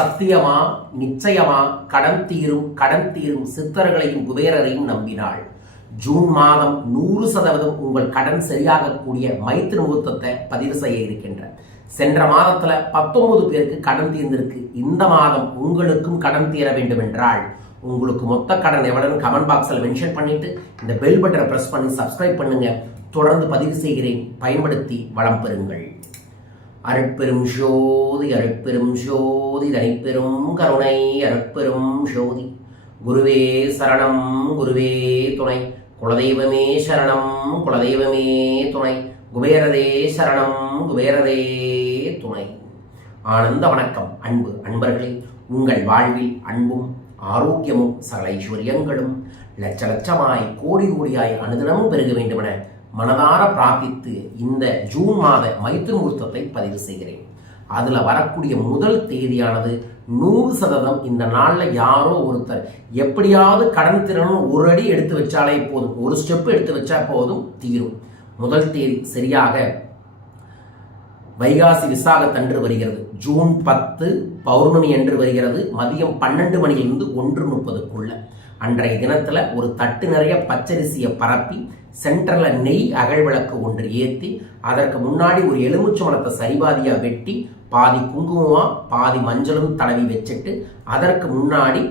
சத்தியமா நிச்சயமா கடன் தீரும் கடன் தீரும் சித்தர்களையும் குபேரரையும் நம்பினாள் ஜூன் மாதம் நூறு சதவீதம் உங்கள் கடன் சரியாகக்கூடிய மைத்திரி முகூர்த்தத்தை பதிவு செய்ய இருக்கின்ற சென்ற மாதத்துல பத்தொன்பது பேருக்கு கடன் தீர்ந்திருக்கு இந்த மாதம் உங்களுக்கும் கடன் தீர வேண்டும் என்றால் உங்களுக்கு மொத்த கடன் எவ்வளவுன்னு கமெண்ட் பாக்ஸில் மென்ஷன் பண்ணிட்டு இந்த பெல் பட்டனை ப்ரெஸ் பண்ணி சப்ஸ்கிரைப் பண்ணுங்க தொடர்ந்து பதிவு செய்கிறேன் பயன்படுத்தி வளம் பெறுங்கள் அருட்பெரும் சோதி அருட்பெரும் சோதி தனிப்பெரும் கருணை அருட்பெரும் சோதி குருவே சரணம் குருவே துணை குலதெய்வமே சரணம் குலதெய்வமே துணை குபேரதே சரணம் குபேரதே துணை ஆனந்த வணக்கம் அன்பு அன்பர்களே உங்கள் வாழ்வில் அன்பும் ஆரோக்கியமும் சகல லட்ச லட்சமாய் கோடி கோடியாய் அனுதினமும் பெருக வேண்டுமென மனதார பிரார்த்தித்து இந்த ஜூன் மாத மைத்திரி முகூர்த்தத்தை பதிவு செய்கிறேன் அதில் வரக்கூடிய முதல் தேதியானது நூறு சதவீதம் இந்த நாளில் யாரோ ஒருத்தர் எப்படியாவது கடன் திறனும் ஒரு அடி எடுத்து வச்சாலே போதும் ஒரு ஸ்டெப் எடுத்து வச்சா போதும் தீரும் முதல் தேதி சரியாக வைகாசி விசாகத்தன்று வருகிறது ஜூன் பத்து பௌர்ணமி என்று வருகிறது மதியம் பன்னெண்டு மணியிலிருந்து ஒன்று முப்பதுக்குள்ள அன்றைய தினத்தில் ஒரு தட்டு நிறைய பச்சரிசியை பரப்பி சென்டரில் நெய் அகழ்விளக்கு ஒன்று ஏற்றி அதற்கு முன்னாடி ஒரு எலுமிச்சு மரத்தை சரிபாதியாக வெட்டி பாதி குங்குமமாக பாதி மஞ்சளும் தடவி வச்சுட்டு அதற்கு முன்னாடி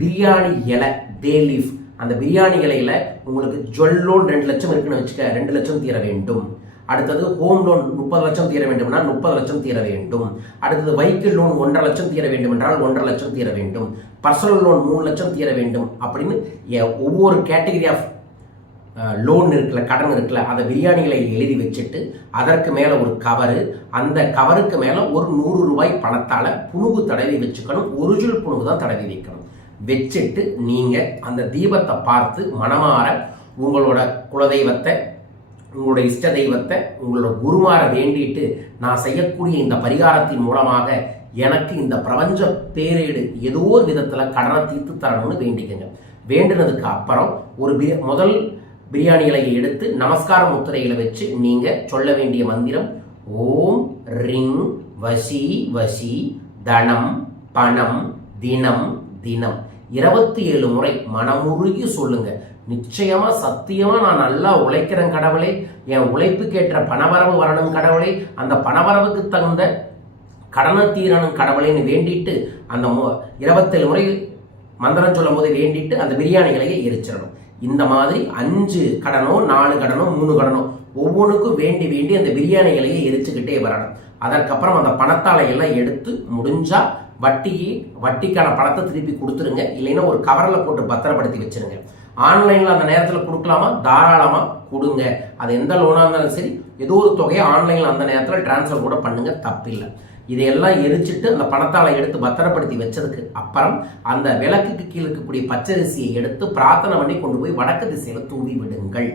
பிரியாணி இலை பே லீஃப் அந்த பிரியாணி இலையில உங்களுக்கு ஜொல்லோல் ரெண்டு லட்சம் இருக்குன்னு வச்சுக்க ரெண்டு லட்சம் தீர வேண்டும் அடுத்தது ஹோம் லோன் முப்பது லட்சம் தீர வேண்டும் என்றால் முப்பது லட்சம் தீர வேண்டும் அடுத்தது வைக்கிள் லோன் ஒன்றரை லட்சம் தீர வேண்டும் என்றால் ஒன்றரை லட்சம் தீர வேண்டும் பர்சனல் லோன் மூணு லட்சம் தீர வேண்டும் அப்படின்னு ஒவ்வொரு கேட்டகரி ஆஃப் லோன் இருக்குல்ல கடன் இருக்குல்ல அதை பிரியாணிகளை எழுதி வச்சுட்டு அதற்கு மேலே ஒரு கவரு அந்த கவருக்கு மேலே ஒரு நூறு ரூபாய் பணத்தால் புணுகு தடவி வச்சுக்கணும் ஒரிஜினல் புணுகு தான் தடவி வைக்கணும் வச்சுட்டு நீங்கள் அந்த தீபத்தை பார்த்து மனமாற உங்களோட குலதெய்வத்தை உங்களோட இஷ்ட தெய்வத்தை உங்களோட குருமார வேண்டிட்டு நான் செய்யக்கூடிய இந்த பரிகாரத்தின் மூலமாக எனக்கு இந்த பிரபஞ்ச பேரேடு ஏதோ ஒரு விதத்தில் கடனை தீர்த்து தரணும்னு வேண்டிக்கங்க வேண்டினதுக்கு அப்புறம் ஒரு பிரி முதல் பிரியாணி இலையை எடுத்து நமஸ்கார முத்திரையில் வச்சு நீங்கள் சொல்ல வேண்டிய மந்திரம் ஓம் ரிங் வசி வசி தனம் பணம் தினம் தினம் இருபத்தி ஏழு முறை மனமுருகி சொல்லுங்கள் நிச்சயமா சத்தியமா நான் நல்லா உழைக்கிறேன் கடவுளே என் உழைப்புக்கேற்ற பணவரவு வரணும் கடவுளே அந்த பணவரவுக்கு தகுந்த கடனை தீரணும் கடவுளைன்னு வேண்டிட்டு அந்த இருபத்தேழு முறை மந்திரம் சொல்லும் போது வேண்டிட்டு அந்த பிரியாணிகளையே எரிச்சிடணும் இந்த மாதிரி அஞ்சு கடனோ நாலு கடனோ மூணு கடனோ ஒவ்வொன்றுக்கும் வேண்டி வேண்டி அந்த பிரியாணிகளையே எரிச்சுக்கிட்டே வரணும் அதற்கப்புறம் அந்த பணத்தாலை எல்லாம் எடுத்து முடிஞ்சா வட்டியே வட்டிக்கான பணத்தை திருப்பி கொடுத்துருங்க இல்லைன்னா ஒரு கவரில் போட்டு பத்திரப்படுத்தி வச்சிருங்க ஆன்லைனில் அந்த நேரத்தில் கொடுக்கலாமா தாராளமாக கொடுங்க அது எந்த லோனாக இருந்தாலும் சரி ஏதோ ஒரு தொகையை ஆன்லைனில் அந்த நேரத்தில் டிரான்ஸ்ஃபர் கூட பண்ணுங்கள் தப்பில்லை இதையெல்லாம் எரிச்சிட்டு அந்த பணத்தால் எடுத்து பத்திரப்படுத்தி வச்சதுக்கு அப்புறம் அந்த விளக்குக்கு கீழே இருக்கக்கூடிய பச்சரிசியை எடுத்து பிரார்த்தனை பண்ணி கொண்டு போய் வடக்கு திசையில் தூவி விடுங்கள்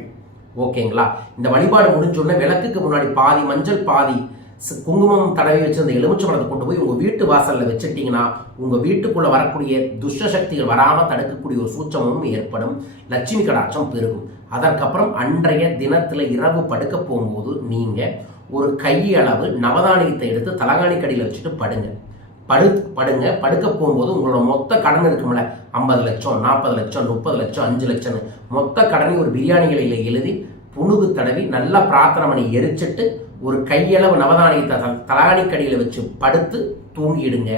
ஓகேங்களா இந்த வழிபாடு முடிஞ்சோடனே விளக்குக்கு முன்னாடி பாதி மஞ்சள் பாதி குங்குமம் தடவி வச்சு அந்த எலுமிச்சம்பழத்தை கொண்டு போய் உங்கள் வீட்டு வாசலில் வச்சுட்டிங்கன்னா உங்கள் வீட்டுக்குள்ளே வரக்கூடிய துஷ்ட சக்திகள் வராமல் தடுக்கக்கூடிய ஒரு சூச்சமும் ஏற்படும் லட்சுமி கடாட்சம் பெருகும் அதற்கப்புறம் அன்றைய தினத்தில் இரவு படுக்க போகும்போது நீங்கள் ஒரு கையளவு நவதானியத்தை எடுத்து தலகாணி கடியில் வச்சுட்டு படுங்க படு படுங்க படுக்க போகும்போது உங்களோட மொத்த கடன் இருக்கும்ல ஐம்பது லட்சம் நாற்பது லட்சம் முப்பது லட்சம் அஞ்சு லட்சம் மொத்த கடனை ஒரு பிரியாணி எழுதி புனுகு தடவி நல்லா பிரார்த்தனை பண்ணி எரிச்சிட்டு ஒரு கையளவு நவதானியத்தை தன் தலானிக்கடியில் வச்சு படுத்து தூங்கிடுங்க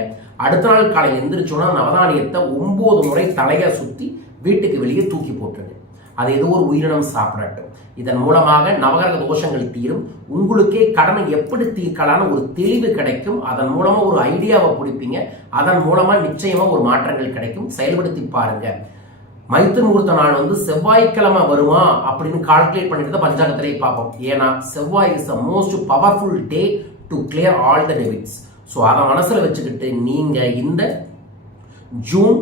அடுத்த நாள் காலையில் எந்திரிச்சோன்னா நவதானியத்தை ஒம்பது முறை தலையை சுற்றி வீட்டுக்கு வெளியே தூக்கி போட்டுருங்க அது ஏதோ ஒரு உயிரினம் சாப்பிடட்டும் இதன் மூலமாக நவகிரக தோஷங்கள் தீரும் உங்களுக்கே கடனை எப்படி தீர்க்கலான்னு ஒரு தெளிவு கிடைக்கும் அதன் மூலமாக ஒரு ஐடியாவை பிடிப்பீங்க அதன் மூலமாக நிச்சயமாக ஒரு மாற்றங்கள் கிடைக்கும் செயல்படுத்தி பாருங்கள் மைத்திர முகூர்த்த நாள் வந்து செவ்வாய்க்கிழமை வருமா அப்படின்னு கால்குலேட் பண்ணிட்டு பஞ்சாங்கத்திலே பார்ப்போம் ஏன்னா செவ்வாய் is a most powerful day to clear all the debits so அதை மனசில் வச்சுக்கிட்டு நீங்கள் இந்த ஜூன்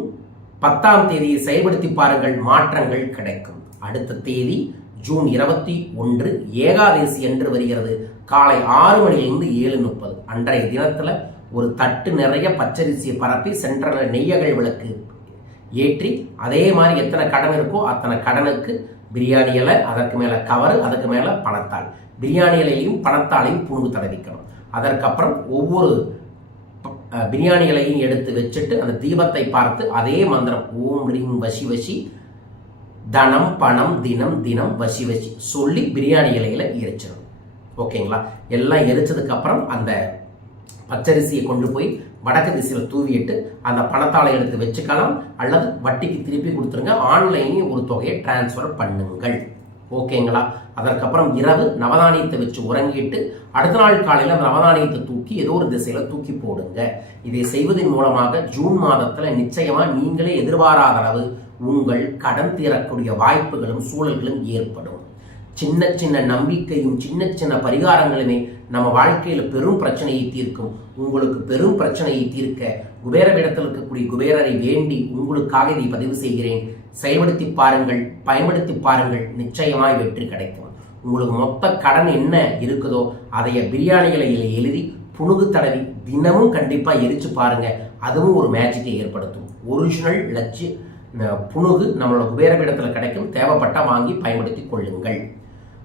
பத்தாம் தேதியை செயல்படுத்தி பாருங்கள் மாற்றங்கள் கிடைக்கும் அடுத்த தேதி ஜூன் இருபத்தி ஒன்று ஏகாதேசி என்று வருகிறது காலை ஆறு மணியிலிருந்து ஏழு முப்பது அன்றைய தினத்தில் ஒரு தட்டு நிறைய பச்சரிசியை பரப்பி சென்டரில் நெய்யகள் விளக்கு ஏற்றி அதே மாதிரி எத்தனை கடன் இருக்கோ அத்தனை கடனுக்கு பிரியாணி இலை அதற்கு மேலே கவர் அதுக்கு மேலே பணத்தாள் பிரியாணி இலையையும் பணத்தாளையும் பூண்டு தடவிக்கணும் அதற்கப்புறம் ஒவ்வொரு பிரியாணி இலையும் எடுத்து வச்சுட்டு அந்த தீபத்தை பார்த்து அதே மந்திரம் ஓம் ரீம் வசி வசி தனம் பணம் தினம் தினம் வசி வசி சொல்லி பிரியாணி இலையில் எரிச்சிடணும் ஓகேங்களா எல்லாம் எரிச்சதுக்கப்புறம் அந்த பச்சரிசியை கொண்டு போய் வடக்கு திசையில் தூவிட்டு அந்த பணத்தால் எடுத்து வச்சுக்கலாம் அல்லது வட்டிக்கு திருப்பி கொடுத்துருங்க ஆன்லைன்லேயும் ஒரு தொகையை டிரான்ஸ்ஃபர் பண்ணுங்கள் ஓகேங்களா அதற்கப்புறம் இரவு நவதானியத்தை வச்சு உறங்கிட்டு அடுத்த நாள் காலையில் அந்த நவதானியத்தை தூக்கி ஏதோ ஒரு திசையில் தூக்கி போடுங்க இதை செய்வதன் மூலமாக ஜூன் மாதத்தில் நிச்சயமாக நீங்களே எதிர்பாராத அளவு உங்கள் கடன் தீரக்கூடிய வாய்ப்புகளும் சூழல்களும் ஏற்படும் சின்ன சின்ன நம்பிக்கையும் சின்ன சின்ன பரிகாரங்களுமே நம்ம வாழ்க்கையில் பெரும் பிரச்சனையை தீர்க்கும் உங்களுக்கு பெரும் பிரச்சனையை தீர்க்க குபேரவிடத்தில் இருக்கக்கூடிய குபேரரை வேண்டி உங்களுக்காக இதை பதிவு செய்கிறேன் செயல்படுத்தி பாருங்கள் பயன்படுத்தி பாருங்கள் நிச்சயமாய் வெற்றி கிடைக்கும் உங்களுக்கு மொத்த கடன் என்ன இருக்குதோ அதைய பிரியாணிகளை எழுதி புணுகு தடவி தினமும் கண்டிப்பாக எரிச்சு பாருங்க அதுவும் ஒரு மேஜிக்கை ஏற்படுத்தும் ஒரிஜினல் லட்சிய புணுகு நம்மளோட குபேரபீடத்தில் கிடைக்கும் தேவைப்பட்ட வாங்கி பயன்படுத்தி கொள்ளுங்கள்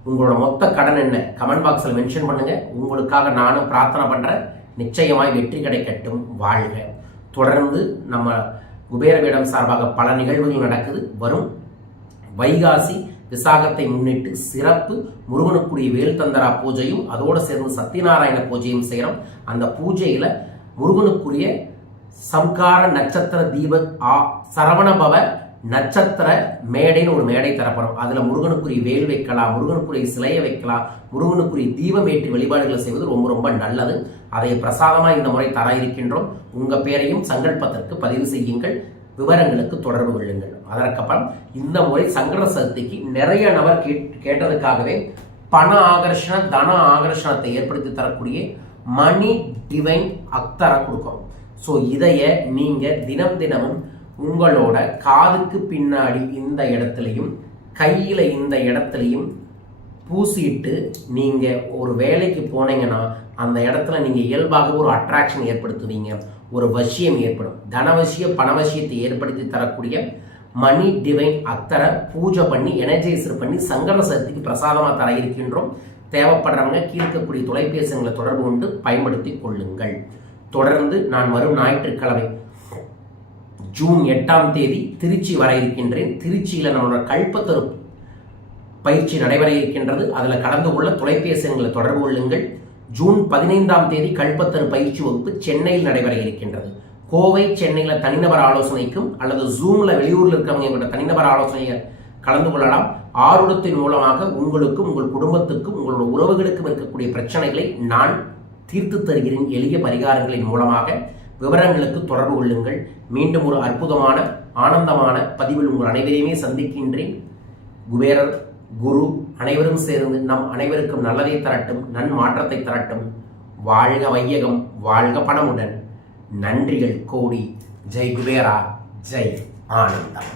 உங்களோட மொத்த கடன் என்ன கமெண்ட் பாக்ஸில் மென்ஷன் பண்ணுங்கள் உங்களுக்காக நானும் பிரார்த்தனை பண்ணுறேன் நிச்சயமாய் வெற்றி கிடைக்கட்டும் வாழ்க தொடர்ந்து நம்ம குபேரபீடம் சார்பாக பல நிகழ்வுகள் நடக்குது வரும் வைகாசி விசாகத்தை முன்னிட்டு சிறப்பு முருகனுக்குரிய வேல்தந்தரா பூஜையும் அதோடு சேர்ந்து சத்தியநாராயண பூஜையும் செய்கிறோம் அந்த பூஜையில் முருகனுக்குரிய சம்கார நட்சத்திர தீப ஆ சரவணபவ நட்சத்திர மேடைன்னு ஒரு மேடை தரப்படும் அதில் முருகனுக்குரிய வேல் வைக்கலாம் முருகனுக்குரிய சிலையை வைக்கலாம் முருகனுக்குரிய தீபம் ஏற்றி வழிபாடுகளை செய்வது ரொம்ப ரொம்ப நல்லது அதை பிரசாதமாக இந்த முறை தர இருக்கின்றோம் உங்கள் பேரையும் சங்கல்பத்திற்கு பதிவு செய்யுங்கள் விவரங்களுக்கு தொடர்பு கொள்ளுங்கள் அதற்கப்புறம் இந்த முறை சங்கர சக்திக்கு நிறைய நபர் கேட்டதுக்காகவே பண ஆகர்ஷண தன ஆகர்ஷணத்தை ஏற்படுத்தி தரக்கூடிய மணி டிவைன் அக்தரை கொடுக்கும் ஸோ இதைய நீங்கள் தினம் தினமும் உங்களோட காதுக்கு பின்னாடி இந்த இடத்துலையும் கையில் இந்த இடத்துலையும் பூசிட்டு நீங்கள் ஒரு வேலைக்கு போனீங்கன்னா அந்த இடத்துல நீங்கள் இயல்பாக ஒரு அட்ராக்ஷன் ஏற்படுத்துவீங்க ஒரு வசியம் ஏற்படும் தனவசிய பணவசியத்தை ஏற்படுத்தி தரக்கூடிய மணி டிவைன் அத்தரை பூஜை பண்ணி எனர்ஜைசர் பண்ணி சங்கர சக்திக்கு பிரசாதமாக தர இருக்கின்றோம் தேவைப்படுறவங்க கீழ்க்கக்கூடிய தொலைபேசிகளை தொடர்பு கொண்டு பயன்படுத்தி கொள்ளுங்கள் தொடர்ந்து நான் வரும் ஞாயிற்றுக்கிழமை ஜூன் எட்டாம் தேதி திருச்சி வர இருக்கின்றேன் திருச்சியில் நம்மளோட கல்பத்தரும் பயிற்சி நடைபெற இருக்கின்றது அதில் கலந்து கொள்ள தொலைபேசி எங்களை தொடர்பு கொள்ளுங்கள் ஜூன் பதினைந்தாம் தேதி கல்பத்தரு பயிற்சி வகுப்பு சென்னையில் நடைபெற இருக்கின்றது கோவை சென்னையில் தனிநபர் ஆலோசனைக்கும் அல்லது ஜூமில் வெளியூரில் இருக்கவங்க எங்களோட தனிநபர் ஆலோசனையை கலந்து கொள்ளலாம் ஆர்வத்தின் மூலமாக உங்களுக்கும் உங்கள் குடும்பத்துக்கும் உங்களோட உறவுகளுக்கும் இருக்கக்கூடிய பிரச்சனைகளை நான் தீர்த்து தருகிறேன் எளிய பரிகாரங்களின் மூலமாக விவரங்களுக்கு தொடர்பு கொள்ளுங்கள் மீண்டும் ஒரு அற்புதமான ஆனந்தமான பதிவில் உங்கள் அனைவரையுமே சந்திக்கின்றேன் குபேரர் குரு அனைவரும் சேர்ந்து நம் அனைவருக்கும் நல்லதை தரட்டும் நன் மாற்றத்தை தரட்டும் வாழ்க வையகம் வாழ்க பணமுடன் நன்றிகள் கோடி ஜெய் குபேரா ஜெய் ஆனந்தம்